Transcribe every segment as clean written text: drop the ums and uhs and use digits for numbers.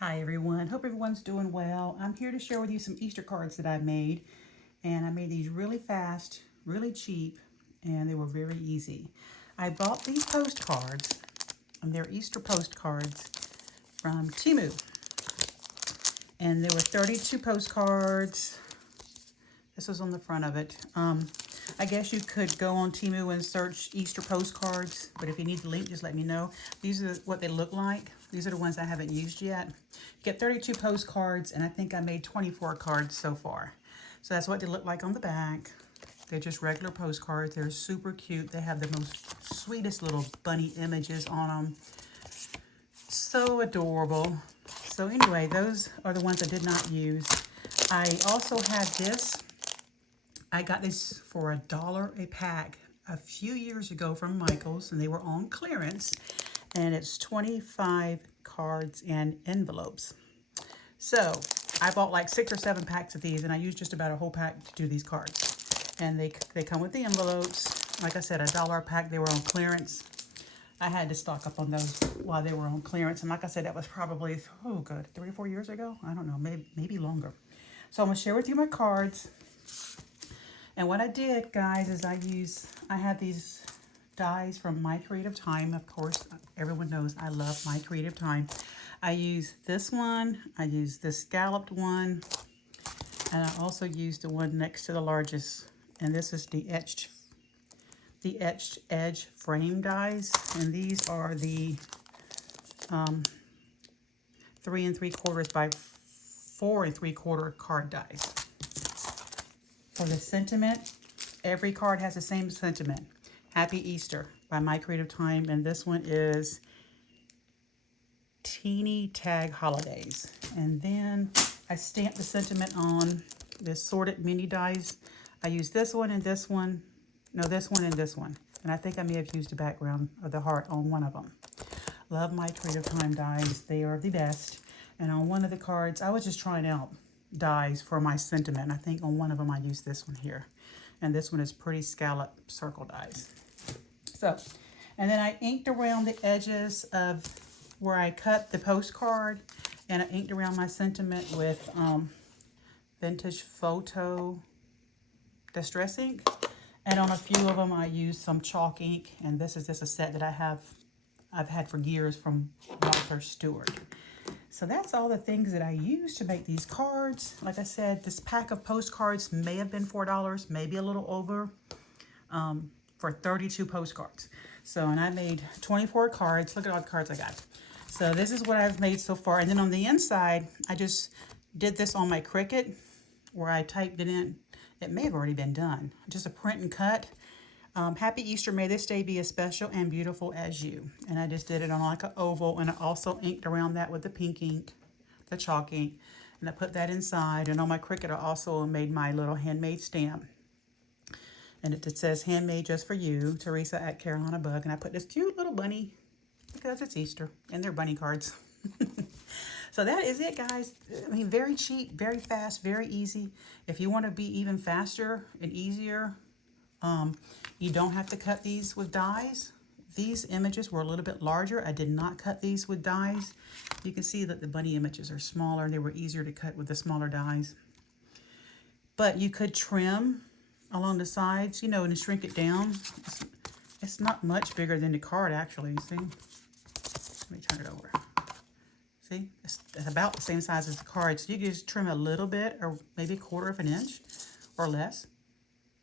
Hi everyone, hope everyone's doing well. I'm here to share with you some Easter cards that I made, and I made these really fast, really cheap, and they were very easy. I bought these postcards, and they're Easter postcards from Temu, and there were 32 postcards. This was on the front of it. I guess you could go on Temu and search Easter postcards, but if you need the link, just let me know. These are what they look like. These are the ones I haven't used yet. Get 32 postcards, and I think I made 24 cards so far. So that's what they look like on the back. They're just regular postcards. They're super cute. They have the most sweetest little bunny images on them. So adorable. So anyway, those are the ones I did not use. I also have this. I got this for $1 a pack a few years ago from Michael's, and they were on clearance. And it's 25 cards and envelopes. So I bought like 6 or 7 packs of these, and I used just about a whole pack to do these cards. And they come with the envelopes. Like I said, $1 a pack. They were on clearance. I had to stock up on those while they were on clearance. And like I said, that was probably, oh good, 3 or 4 years ago? I don't know, maybe longer. So I'm going to share with you my cards. And what I did, guys, is I have these dies from My Creative Time. Of course, everyone knows I love My Creative Time. I use this one. I use this scalloped one. And I also use the one next to the largest. And this is the etched edge frame dies. And these are the 3 3/4 by 4 3/4 card dies. For the sentiment, every card has the same sentiment. Happy Easter by My Creative Time. And this one is Teeny Tag Holidays. And then I stamped the sentiment on the sorted mini dies. I used this one and this one. No, this one and this one. And I think I may have used the background of the heart on one of them. Love My Creative Time dies. They are the best. And on one of the cards, I was just trying out dies for my sentiment. I think on one of them I used this one here. And this one is pretty scallop circle dies. So, and then I inked around the edges of where I cut the postcard, and I inked around my sentiment with vintage photo distress ink. And on a few of them I used some chalk ink, and this is just a set that I've had for years from Walter Stewart. So that's all the things that I used to make these cards. Like I said, this pack of postcards may have been $4, maybe a little over, for 32 postcards. So, and I made 24 cards. Look at all the cards I got. So this is what I've made so far. And then on the inside, I just did this on my Cricut where I typed it in. It may have already been done. Just a print and cut. Happy Easter, may this day be as special and beautiful as you. And I just did it on like an oval, and I also inked around that with the pink ink, the chalk ink, and I put that inside. And on my Cricut, I also made my little handmade stamp. And it says, handmade just for you, Teresa at Carolina Bug. And I put this cute little bunny because it's Easter, and they're bunny cards. So that is it, guys. I mean, very cheap, very fast, very easy. If you want to be even faster and easier, you don't have to cut these with dies. These images were a little bit larger. I did not cut these with dies. You can see that the bunny images are smaller. They were easier to cut with the smaller dies. But you could trim along the sides, you know, and shrink it down. It's not much bigger than the card, actually. See? Let me turn it over. See? It's about the same size as the card. So you can just trim a little bit, or maybe 1/4 of an inch or less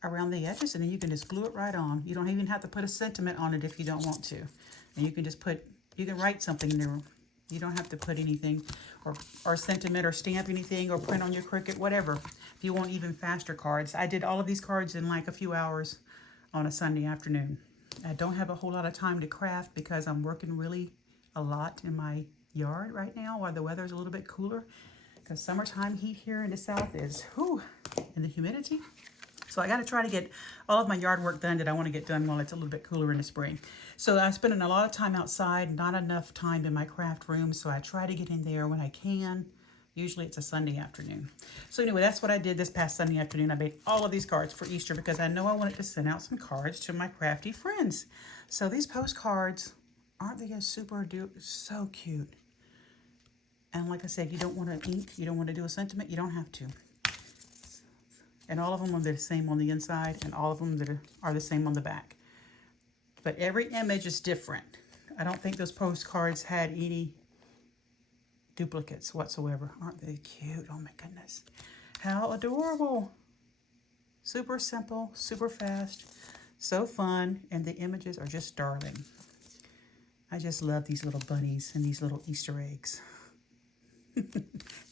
around the edges, and then you can just glue it right on. You don't even have to put a sentiment on it if you don't want to. And you can just you can write something there. You don't have to put anything or sentiment or stamp anything or print on your Cricut, whatever. If you want even faster cards. I did all of these cards in like a few hours on a Sunday afternoon. I don't have a whole lot of time to craft because I'm working really a lot in my yard right now while the weather's a little bit cooler. Because summertime heat here in the south is, whew, and the humidity. So I got to try to get all of my yard work done that I want to get done while it's a little bit cooler in the spring. So I'm spending a lot of time outside, not enough time in my craft room. So I try to get in there when I can. Usually it's a Sunday afternoon. So anyway, that's what I did this past Sunday afternoon. I made all of these cards for Easter because I know I wanted to send out some cards to my crafty friends. So these postcards, aren't they so cute? And like I said, you don't want to ink, you don't want to do a sentiment, you don't have to. And all of them are the same on the inside, and all of them that are the same on the back. But every image is different. I don't think those postcards had any duplicates whatsoever. Aren't they cute? Oh my goodness. How adorable. Super simple, super fast, so fun, and the images are just darling. I just love these little bunnies and these little Easter eggs.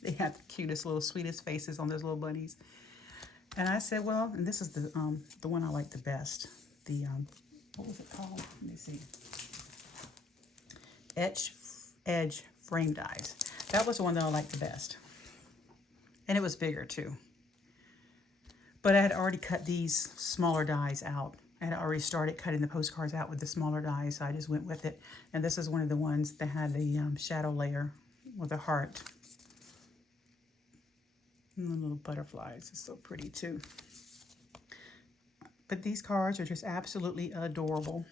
They have the cutest little sweetest faces on those little bunnies. And I said, well, and this is the one I like the best. The what was it called? Let me see. Edge frame dies. That was the one that I liked the best. And it was bigger too. But I had already cut these smaller dies out. I had already started cutting the postcards out with the smaller dies, so I just went with it. And this is one of the ones that had the shadow layer with a heart. And the little butterflies. It's so pretty too. But these cards are just absolutely adorable.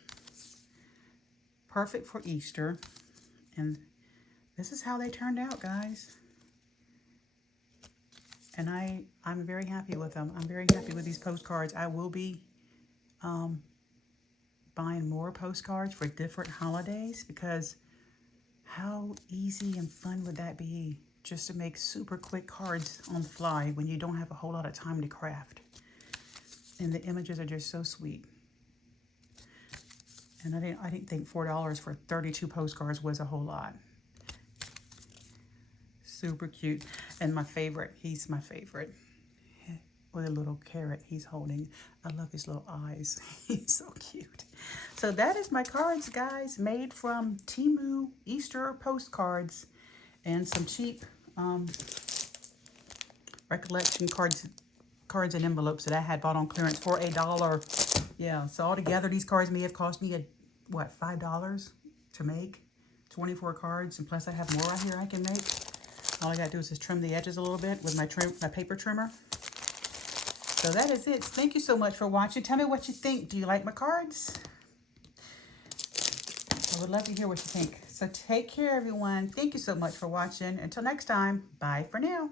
Perfect for Easter. And this is how they turned out, guys. And I'm very happy with them. I'm very happy with these postcards. I will be buying more postcards for different holidays, because how easy and fun would that be, just to make super quick cards on the fly when you don't have a whole lot of time to craft. And the images are just so sweet. And I didn't think $4 for 32 postcards was a whole lot. Super cute. And my favorite, he's my favorite. With a little carrot he's holding. I love his little eyes. He's so cute. So that is my cards, guys, made from Temu Easter postcards and some cheap recollection cards and envelopes that I had bought on clearance for $1. Yeah, so altogether these cards may have cost me what, $5 to make. 24 cards, and plus I have more right here I can make. All I gotta do is just trim the edges a little bit with my paper trimmer. So that is it. Thank you so much for watching. Tell me what you think. Do you like my cards? I would love to hear what you think. So take care, everyone. Thank you so much for watching. Until next time, bye for now.